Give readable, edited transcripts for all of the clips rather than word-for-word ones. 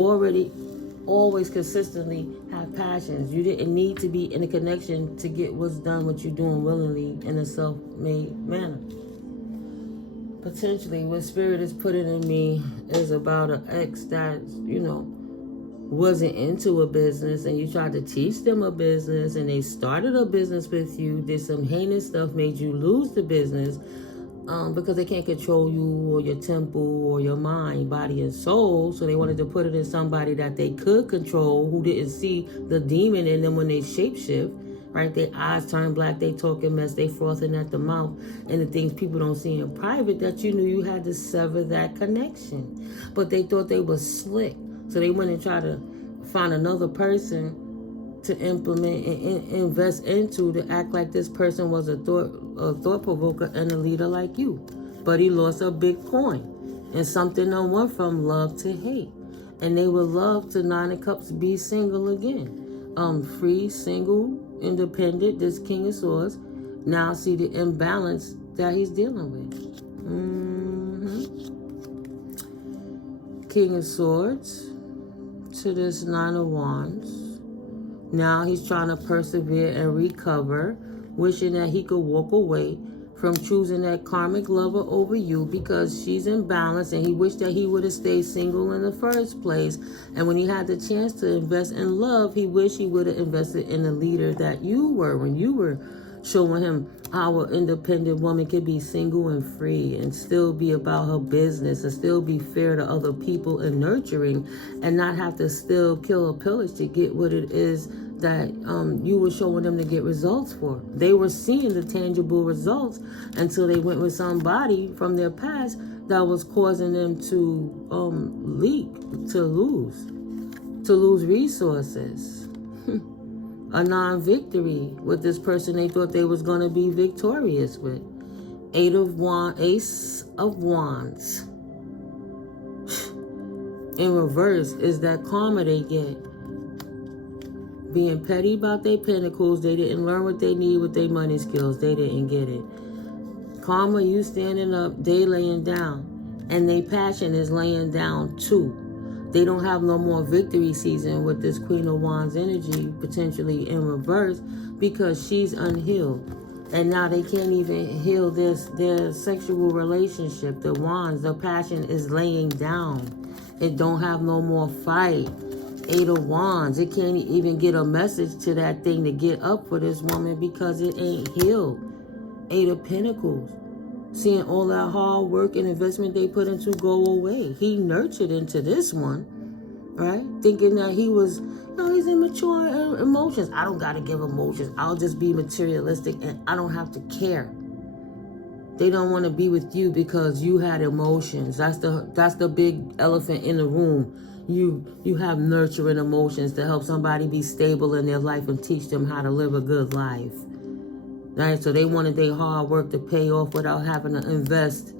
already always consistently have passions. You didn't need to be in a connection to get what's done, what you're doing willingly in a self-made manner. Potentially, what Spirit is putting in me is about an ex that, wasn't into a business, and you tried to teach them a business, and they started a business with you, did some heinous stuff, made you lose the business, because they can't control you or your temple or your mind, body, and soul. So they wanted to put it in somebody that they could control, who didn't see the demon in them when they shapeshift, right? Their eyes turn black, they talking mess, they frothing at the mouth, and the things people don't see in private that you knew you had to sever that connection. But they thought they were slick. So they went and tried to find another person to implement and invest into, to act like this person was a thought provoker and a leader like you. But he lost a big coin, and something done went from love to hate. And they would love to Nine of Cups be single again. Free, single, independent, this King of Swords. Now see the imbalance that he's dealing with. King of Swords to this Nine of Wands. Now he's trying to persevere and recover, wishing that he could walk away from choosing that karmic lover over you because she's imbalanced, and he wished that he would have stayed single in the first place. And when he had the chance to invest in love, he wished he would have invested in the leader that you were when you were showing him how an independent woman could be single and free and still be about her business and still be fair to other people and nurturing, and not have to still kill or pillage to get what it is that you were showing them to get results for. They were seeing the tangible results until they went with somebody from their past that was causing them to leak, to lose resources. A non-victory with this person they thought they was going to be victorious with. Ace of Wands. In reverse is that karma they get. Being petty about their pentacles, they didn't learn what they need with their money skills. They didn't get it. Karma, you standing up, they laying down. And their passion is laying down too. They don't have no more victory season with this Queen of Wands energy, potentially in reverse, because she's unhealed. And now they can't even heal their sexual relationship. The Wands, the passion is laying down. It don't have no more fight. Eight of Wands, it can't even get a message to that thing to get up for this woman because it ain't healed. Eight of Pentacles. Seeing all that hard work and investment they put into go away. He nurtured into this one, right? Thinking that he was, he's immature in emotions. I don't got to give emotions. I'll just be materialistic and I don't have to care. They don't want to be with you because you had emotions. That's the big elephant in the room. You have nurturing emotions to help somebody be stable in their life and teach them how to live a good life. Right? So they wanted their hard work to pay off without having to invest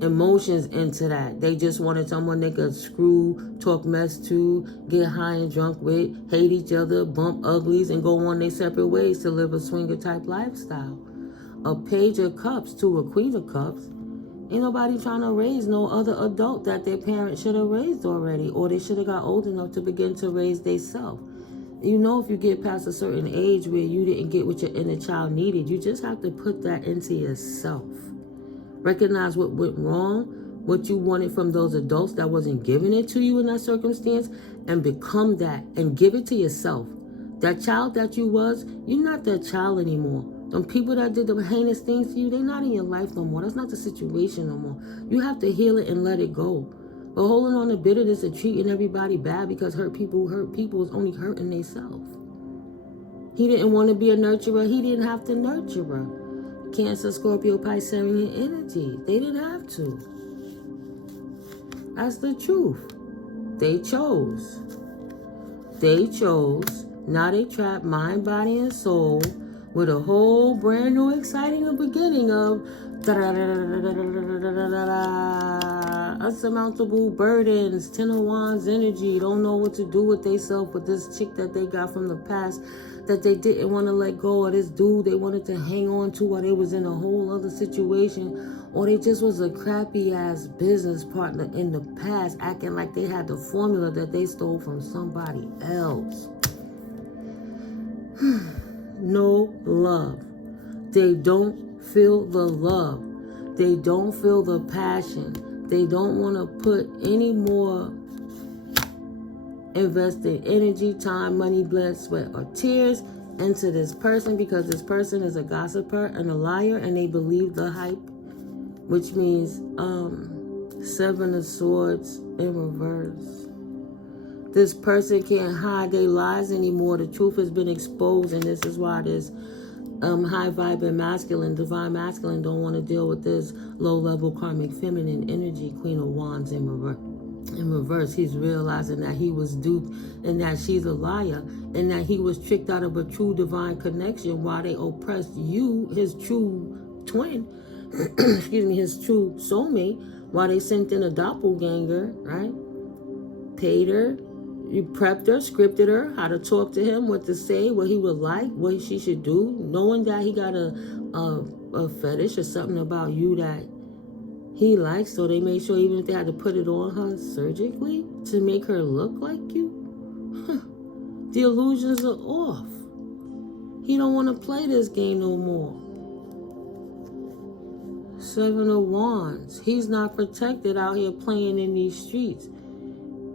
emotions into that. They just wanted someone they could screw, talk mess to, get high and drunk with, hate each other, bump uglies, and go on their separate ways to live a swinger type lifestyle. A Page of Cups to a Queen of Cups. Ain't nobody trying to raise no other adult that their parents should have raised already, or they should have got old enough to begin to raise themselves. If you get past a certain age where you didn't get what your inner child needed, you just have to put that into yourself. Recognize what went wrong, what you wanted from those adults that wasn't giving it to you in that circumstance, and become that and give it to yourself. That child that you was, you're not that child anymore. Them people that did the heinous things to you, they're not in your life no more. That's not the situation no more. You have to heal it and let it go. But holding on to bitterness and treating everybody bad because hurt people is only hurting themselves. He didn't want to be a nurturer. He didn't have to nurture her. Cancer, Scorpio, Piscean energy. They didn't have to. That's the truth. They chose. Now they trapped mind, body, and soul with a whole brand new exciting beginning of unsurmountable burdens, Ten of Wands energy, don't know what to do with themselves with this chick that they got from the past that they didn't want to let go of this dude they wanted to hang on to while they was in a whole other situation, or they just was a crappy ass business partner in the past, acting like they had the formula that they stole from somebody else. No love. They don't feel the love. They don't feel the passion. They don't want to put any more invested energy, time, money, blood, sweat, or tears into this person, because this person is a gossiper and a liar, and they believe the hype, which means 7 of Swords in reverse. This person can't hide their lies anymore. The truth has been exposed, and this is why this high vibing masculine, divine masculine, don't want to deal with this low level karmic feminine energy, Queen of Wands in reverse. In reverse, he's realizing that he was duped and that she's a liar, and that he was tricked out of a true divine connection while they oppressed you, his true twin, excuse me, his true soulmate, while they sent in a doppelganger, right? Paid her, you prepped her, scripted her, how to talk to him, what to say, what he would like, what she should do, knowing that he got a fetish or something about you that he likes, so they made sure even if they had to put it on her surgically to make her look like you, the illusions are off. He don't want to play this game no more. 7 of Wands. He's not protected out here playing in these streets.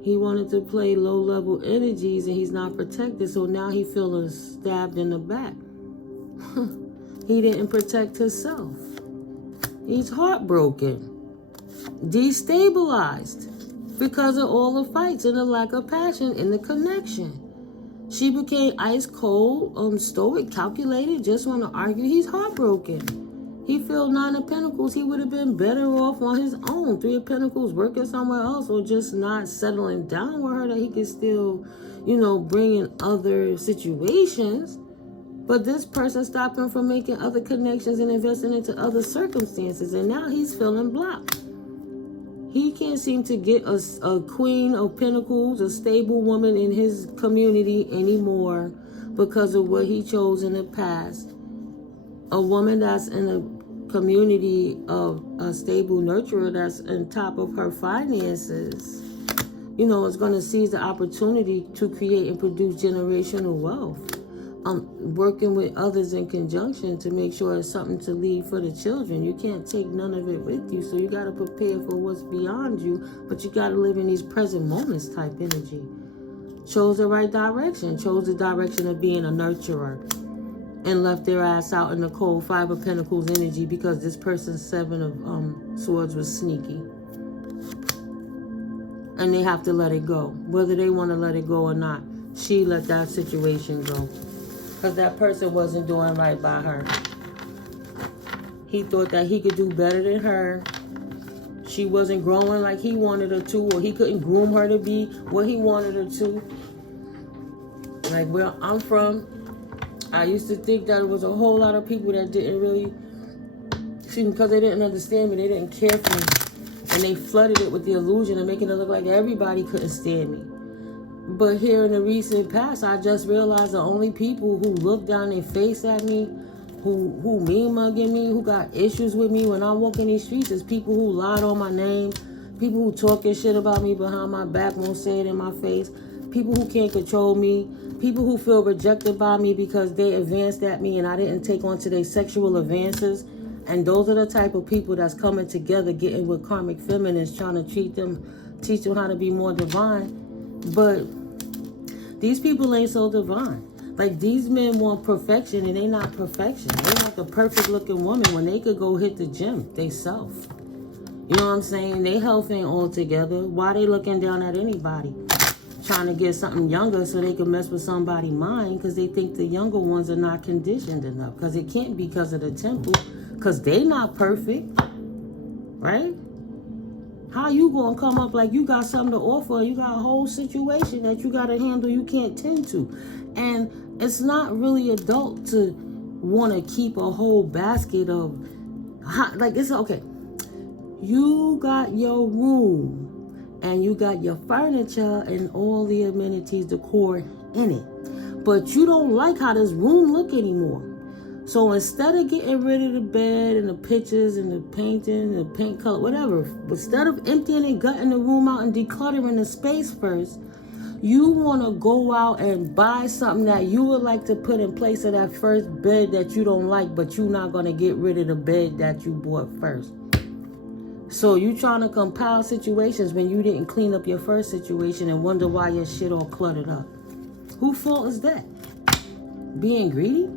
He wanted to play low-level energies, and he's not protected, so now he feeling stabbed in the back. He didn't protect himself. He's heartbroken, destabilized, because of all the fights and the lack of passion in the connection. She became ice cold, stoic, calculated, just want to argue. He's heartbroken. He feel 9 of Pentacles. He would have been better off on his own. 3 of Pentacles, working somewhere else, or just not settling down with her, that he could still, bring in other situations. But this person stopped him from making other connections and investing into other circumstances. And now he's feeling blocked. He can't seem to get a Queen of Pentacles, a stable woman in his community anymore because of what he chose in the past. A woman that's in a community of a stable nurturer that's on top of her finances, is going to seize the opportunity to create and produce generational wealth. Working with others in conjunction to make sure it's something to leave for the children. You can't take none of it with you, so you got to prepare for what's beyond you, but you got to live in these present moments type energy. Chose the right direction, chose the direction of being a nurturer, and left their ass out in the cold 5 of Pentacles energy because this person's 7 of Swords was sneaky. And they have to let it go, whether they want to let it go or not. She let that situation go. Because that person wasn't doing right by her. He thought that he could do better than her. She wasn't growing like he wanted her to, or he couldn't groom her to be what he wanted her to. Like where I'm from, I used to think that there was a whole lot of people that didn't really, because they didn't understand me, they didn't care for me. And they flooded it with the illusion of making it look like everybody couldn't stand me. But here in the recent past, I just realized the only people who look down their face at me, who mean mugging me, who got issues with me when I walk in these streets, is people who lied on my name, people who talking shit about me behind my back, won't say it in my face, people who can't control me, people who feel rejected by me because they advanced at me and I didn't take on to their sexual advances. And those are the type of people that's coming together, getting with karmic feminists, trying to teach them how to be more divine. But these people ain't so divine. Like, these men want perfection, and they not perfection. They want the perfect looking woman when they could go hit the gym they self. You know what I'm saying? They health ain't all together. Why they looking down at anybody? Trying to get something younger so they can mess with somebody's mind, because they think the younger ones are not conditioned enough. Because it can't be because of the temple, because they not perfect, right? How you gonna come up like you got something to offer? You got a whole situation that you gotta handle, you can't tend to. And it's not really adult to want to keep a whole basket of, it's okay. You got your room and you got your furniture and all the amenities, decor in it. but you don't like how this room look anymore. So instead of getting rid of the bed and the pictures and the painting and the paint color, whatever, instead of emptying and gutting the room out and decluttering the space first, you want to go out and buy something that you would like to put in place of that first bed that you don't like, but you're not going to get rid of the bed that you bought first. So you trying to compile situations when you didn't clean up your first situation and wonder why your shit all cluttered up. Whose fault is that? Being greedy?